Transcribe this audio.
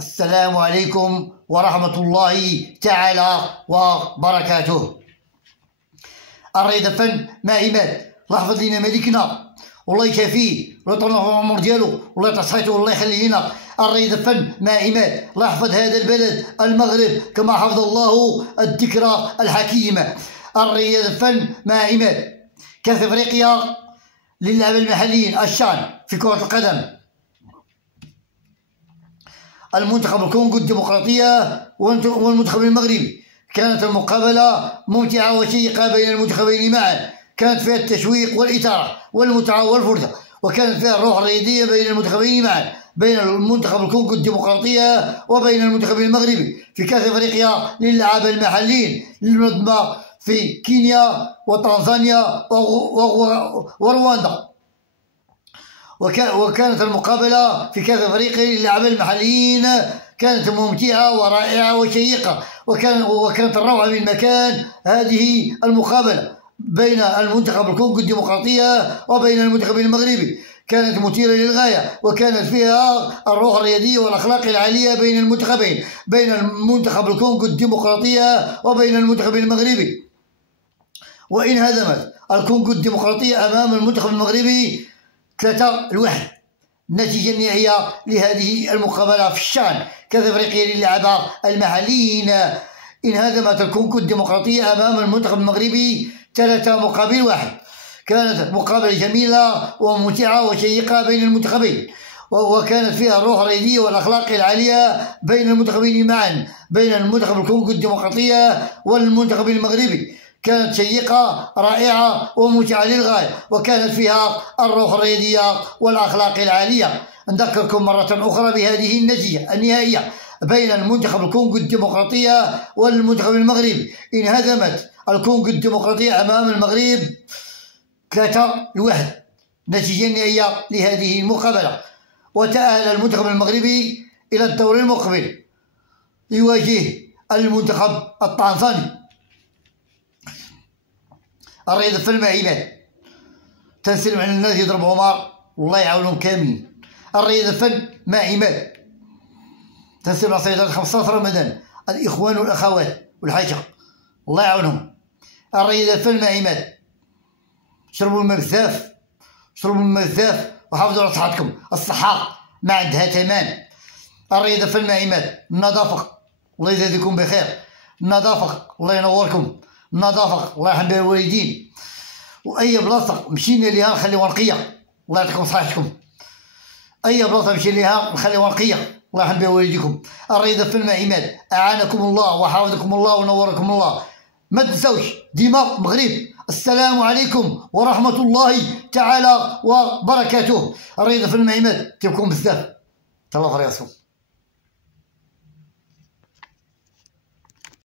السلام عليكم ورحمة الله تعالى وبركاته. الرياضة فن مع عماد. الله يحفظ لنا ملكنا والله يكافيه ويطول في العمر ديالو والله يعطي صحته والله يخليه لنا. الرياضة فن مع عماد. الله يحفظ هذا البلد المغرب كما حفظ الله الذكرى الحكيمة. الرياضة فن مع عماد. كأس افريقيا للعبة المحليين الشان في كرة القدم. المنتخب الكونغو الديمقراطية والمنتخب المغربي. كانت المقابلة ممتعة وشيقة بين المنتخبين معا، كانت فيها التشويق والإثارة والمتعة والفرجة، وكانت فيها الروح الرياضية بين المنتخبين معا، بين المنتخب الكونغو الديمقراطية وبين المنتخب المغربي في كأس افريقيا للعبة المحليين للمنظمة في كينيا وتنزانيا ورواندا. وكانت المقابلة في كأس افريقيا للعبة المحليين كانت ممتعة ورائعة وشيقة، وكانت الروعة من مكان هذه المقابلة بين المنتخب الكونغو الديمقراطية وبين المنتخب المغربي. كانت مثيرة للغاية، وكانت فيها الروح الرياضية والأخلاق العالية بين المنتخبين، بين المنتخب الكونغو الديمقراطية وبين المنتخب المغربي. وإن هزمت الكونغو الديمقراطية أمام المنتخب المغربي 3-1 النتيجة النهائية لهذه المقابلة في الشان كأس افريقيا للعبة المحليين. انهزمت الكونغو الديمقراطية أمام المنتخب المغربي 3-1. كانت مقابلة جميلة وممتعة وشيقة بين المنتخبين، وكانت فيها الروح الرياضية والأخلاق العالية بين المنتخبين معا، بين المنتخب الكونغو الديمقراطية والمنتخب المغربي. كانت شيقة رائعة وممتعة للغاية، وكانت فيها الروح الرياضية والأخلاق العالية. نذكركم مرة أخرى بهذه النتيجة النهائية بين المنتخب الكونغو الديمقراطية والمنتخب المغربي. انهزمت الكونغو الديمقراطية أمام المغرب 3-1 النتيجة النهائية لهذه المقابلة، وتأهل المنتخب المغربي إلى الدور المقبل يواجه المنتخب التنزاني. الرياضة فن مع عماد. تنسلم على الناس يضربوا عمر والله يعاونهم كاملين. الرياضة فن مع عماد. تنسلم على سيدات 15 رمضان الإخوان والأخوات والحاجة الله يعاونهم. الرياضة فن مع عماد. شربوا الماء بزاف، شربوا الماء بزاف وحافظوا على صحتكم، الصحة ما عندها ثمن. الرياضة فن مع عماد. النظافة الله يجازيكم بخير، النظافة الله ينوركم، النظافة الله يرحم بها الوالدين، وأي بلاصة مشينا ليها نخليوها نقية الله يعطيكم صحتكم، أي بلاصة مشينا ليها نخليوها نقية الله يرحم بها والديكم. الرياضة فن مع عماد. أعانكم الله وحافظكم الله ونوركم الله. ما تنسوش ديما مغرب. السلام عليكم ورحمة الله تعالى وبركاته. الرياضة فن مع عماد تبكم بزاف تهلاو في راسكم.